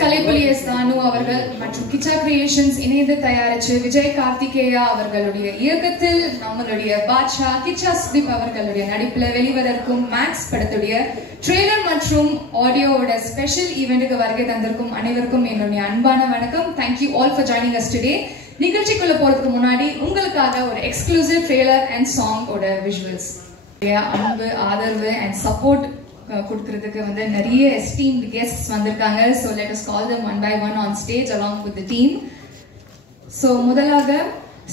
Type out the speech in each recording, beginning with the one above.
Kalaipuli S தானு அவர்கள் மற்றும் Kichcha creations இணைந்து தயாரிச்சு விஜய் கார்த்திகேயா அவர்களுடைய இயக்கத்தில் நம்மளுடைய பாட்ஷா கிச்சா சுதீப் அவர்களுடைய நடிப்புல வெளிவரக்கும் மேக்ஸ் படத்துடைய ட்ரெய்லர் மற்றும் ஆடியோவோட ஸ்பெஷல் ஈவெண்ட்டுக்கு வருகை தந்திருக்கும் அனைவருக்கும் என்னுடைய அன்பான வணக்கம். Thank you all for joining us today. நிகழ்ச்சிக்குள்ள போறதுக்கு முன்னாடி உங்களுக்காக ஒரு எக்ஸ்க்ளூசிவ் ட்ரெய்லர் அண்ட் சாங் ஓட விஷுவல்ஸ். அன்பு ஆதரவு அண்ட் சப்போர்ட் கொடுக்கிறதுக்கு வந்து நிறைய esteemed guests வந்திருக்காங்க. So let us call them one by one on stage along with the team. So முதலாக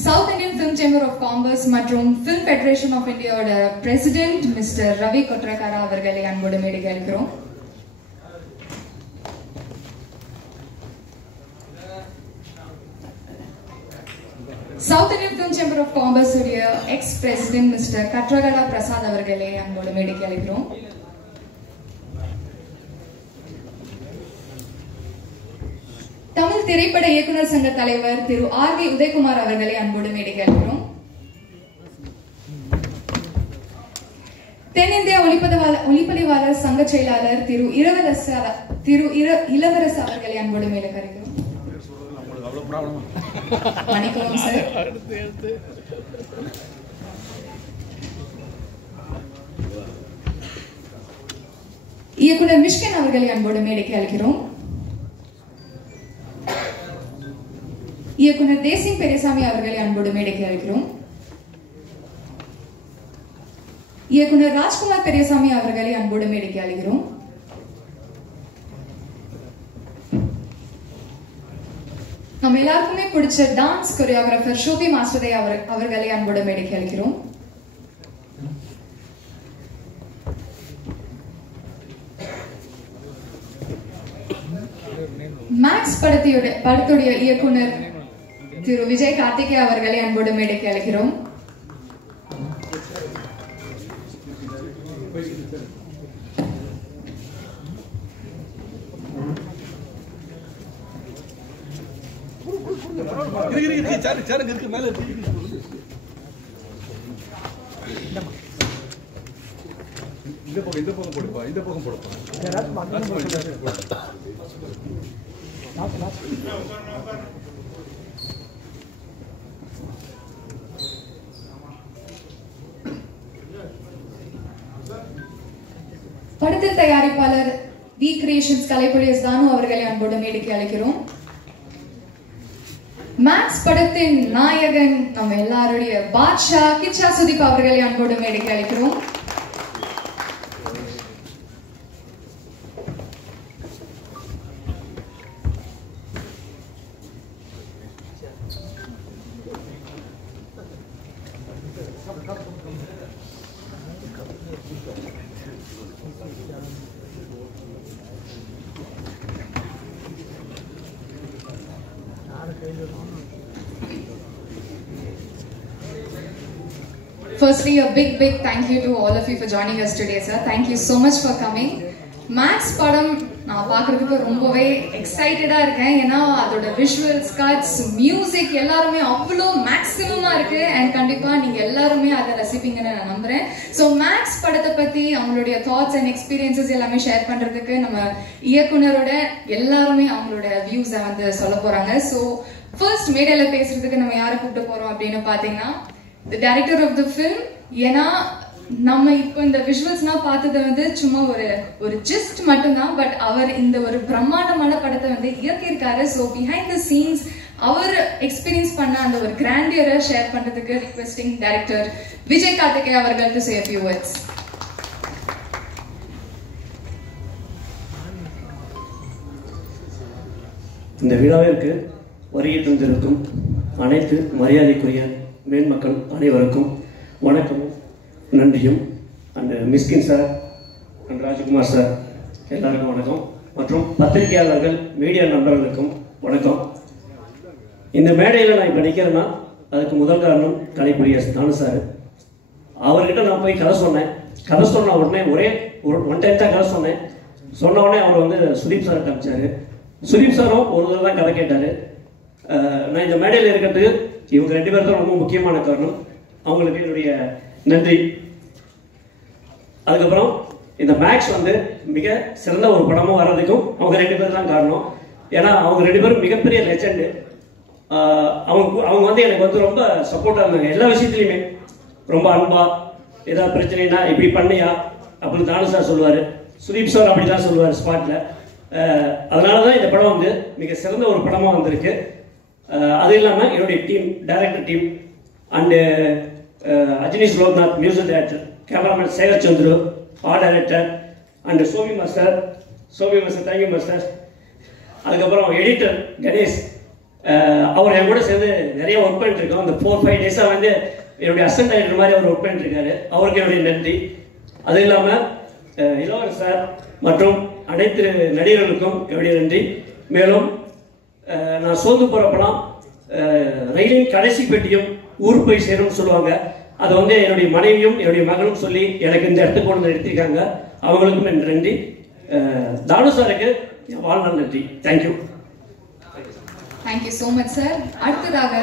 South Indian Film Chamber of Commerce மற்றும் Film Federation of India ஓட President Mr. Ravi Kotrakara அவர்களை அன்போடு மேடைக்கு அழைக்கிறோம். South Indian Film Chamber of Commerce உடைய ex-president Mr. Katragala Prasad அவர்களை அன்போடு மேடைக்கு அழைக்கிறோம். தமிழ் திரைப்பட இயக்குனர் சங்க தலைவர் திரு ஆர் வி உதயகுமார் அவர்களை அன்போடு மேடைக்கு அழைக்கிறோம். தென்னிந்திய ஒளிப்பதிவாளர் சங்க செயலாளர் திரு இளவரசு அவர்களை அன்போடு மேடைக்கு அழைக்கிறோம். மணிக்கணும் சார். இயக்குனர் மிஷ்கன் அவர்களை அன்போடு மேடைக்கு அழைக்கிறோம். இயக்குனர் தேசிங் பெரியசாமி அவர்களை அன்போடு மேடைக்கு அழைக்கிறோம். இயக்குனர் ராஜ்குமார் பெரியசாமி அவர்களை அன்போடு மேடைக்கு அழைக்கிறோம். நம்ம எல்லாருக்குமே பிடிச்ச டான்ஸ் கொரியோகிராஃபர் ஷோபி மாஸ்டரை அவர்களை அன்போடு மேடைக்கு அழைக்கிறோம். மேக்ஸ் படத்துடைய இயக்குனர் திரு விஜய் கார்த்திகேயா அவர்களை அன்போடு மேடைக்கு அழைக்கிறோம். படத்தின் தயாரிப்பாளர் வி கிரியேஷன்ஸ் கலைப்புலி எஸ் தானு அவர்களை அன்போடு மேடைக்கு அழைக்கிறோம். மேக்ஸ் படத்தின் நாயகன் நம்ம எல்லாருடைய பாட்ஷா கிச்சா சுதீப் அவர்களை அன்போடு மேடைக்கு அழைக்கிறோம். Firstly, a big thank you to all of you for joining us today, sir. Thank you so much for coming. Max படம் நான் பார்க்கிறதுக்கு ரொம்பவே எக்ஸைட்டடா இருக்கேன். ஏன்னா அதோட விஷுவல்ஸ், கட்ஸ், மியூசிக் எல்லாருமே அவ்வளோ மேக்ஸிமமா இருக்கு. அண்ட் கண்டிப்பா நீங்க எல்லாருமே அதை ரசிப்பீங்கன்னு நான் நம்புறேன். ஸோ மேக்ஸ் படத்தை பத்தி அவங்களுடைய தாட்ஸ் அண்ட் எக்ஸ்பீரியன்சஸ் எல்லாமே ஷேர் பண்றதுக்கு நம்ம இயக்குனரோட எல்லாருமே அவங்களோட வியூஸை வந்து சொல்ல போறாங்க. ஸோ ஃபர்ஸ்ட் மேடையில பேசுறதுக்கு நம்ம யாரை கூப்பிட்டு போறோம் அப்படின்னு பாத்தீங்கன்னா the director of the film. ஏன்னா நம்ம இப்போ இந்த விஷுவல்ஸ்னா பார்த்தது வந்து சும்மா ஒரு ஜிஸ்ட் மட்டும்தான். பட் அவர் இந்த ஒரு பிரம்மாண்டமான படத்தை வந்து இயக்கியிருக்காரு. ஸோ பிஹைண்ட் த சீன்ஸ் அவர் எக்ஸ்பீரியன்ஸ் பண்ண அந்த ஒரு கிராண்டியரை ஷேர் பண்றதுக்கு ரிக்வெஸ்டிங் டைரக்டர் விஜய் கார்த்திகேயா அவர்கள் to say a few words. இந்த விழாவிற்கு வருகை தந்திருக்கும் அனைத்து மரியாதைக்குரிய மேன்மக்கள் அனைவருக்கும் வணக்கமும் நன்றியும். And Mysskin sir and Rajkumar sir எல்லாருக்கும் வணக்கம். மற்றும் பத்திரிகையாளர்கள், மீடியா நண்பர்களுக்கும் வணக்கம். இந்த மேடையில் நான் இப்போ நிற்கிறேன்னா அதுக்கு முதல் காரணம் கலைப்புலி எஸ் தானு சார். அவர்கிட்ட நான் போய் கதை சொன்னேன். கதை சொன்ன உடனே ஒன் டைம் தான் கதை சொன்னேன். சொன்ன உடனே அவர் வந்து சுதீப் சார் காமிச்சாரு. சுதீப் சாரும் ஒரு தடவை தான் கதை கேட்டார். நான் இந்த மேடையில் இருக்கிறதுக்கு இவங்க ரெண்டு பேரும் தான் ரொம்ப முக்கியமான காரணம். அவங்களுக்கு என்னுடைய நன்றி. அதுக்கப்புறம் இந்த மேக்ஸ் வந்து மிக சிறந்த ஒரு படமும் வர்றதுக்கும் அவங்க ரெண்டு பேர் தான் காரணம். ஏன்னா அவங்க 2 பேரும் மிகப்பெரிய லெஜெண்டு. அவங்க வந்து எனக்கு வந்து ரொம்ப சப்போர்ட்டாக இருந்தாங்க எல்லா விஷயத்துலையுமே. ரொம்ப அன்பா, ஏதாவது பிரச்சனைனா இப்படி பண்ணியா அப்படின்னு தானு சார் சொல்லுவார், சுதீப் சார் அப்படி தான் சொல்லுவார் ஸ்பாட்டில். அதனால தான் இந்த படம் வந்து மிக சிறந்த ஒரு படமாக வந்திருக்கு. அது இல்லாமல் என்னுடைய team, director team and Ajaneesh Loknath music director, cameraman Shekhar Chandru, art director and Sobhi master thank you master. அதுக்கப்புறம் எடிட்டர் கணேஷ், அவர் என் கூட சேர்ந்து நிறைய ஒர்க் பண்ணிட்டுருக்கோம். அந்த 4-5 டேஸாக வந்து என்னுடைய அசிஸ்டன்ட் டைரக்டர் மாதிரி அவர் ஒர்க் பண்ணிட்டுருக்காரு. அவருக்கு என்னுடைய நன்றி. அது இல்லாமல் இளவரசர் சார் மற்றும் அனைத்து நடிகர்களுக்கும் என்னுடைய நன்றி. மேலும் நான் சோர்ந்து போகிற படம் ரயிலின் கடைசி பெட்டியும் ஊர் போய் சேரும்னு சொல்லுவாங்க. அதை வந்து என்னுடைய மனைவியும் என்னுடைய மகனும் சொல்லி எனக்கு இந்த இடத்துக்கு கொண்டு வந்து எடுத்திருக்காங்க. அவங்களுக்கும் என் நன்றி. தானு சாருக்கு வாழ்நாள் நன்றி. Thank you. Thank you so much sir. அடுத்ததாக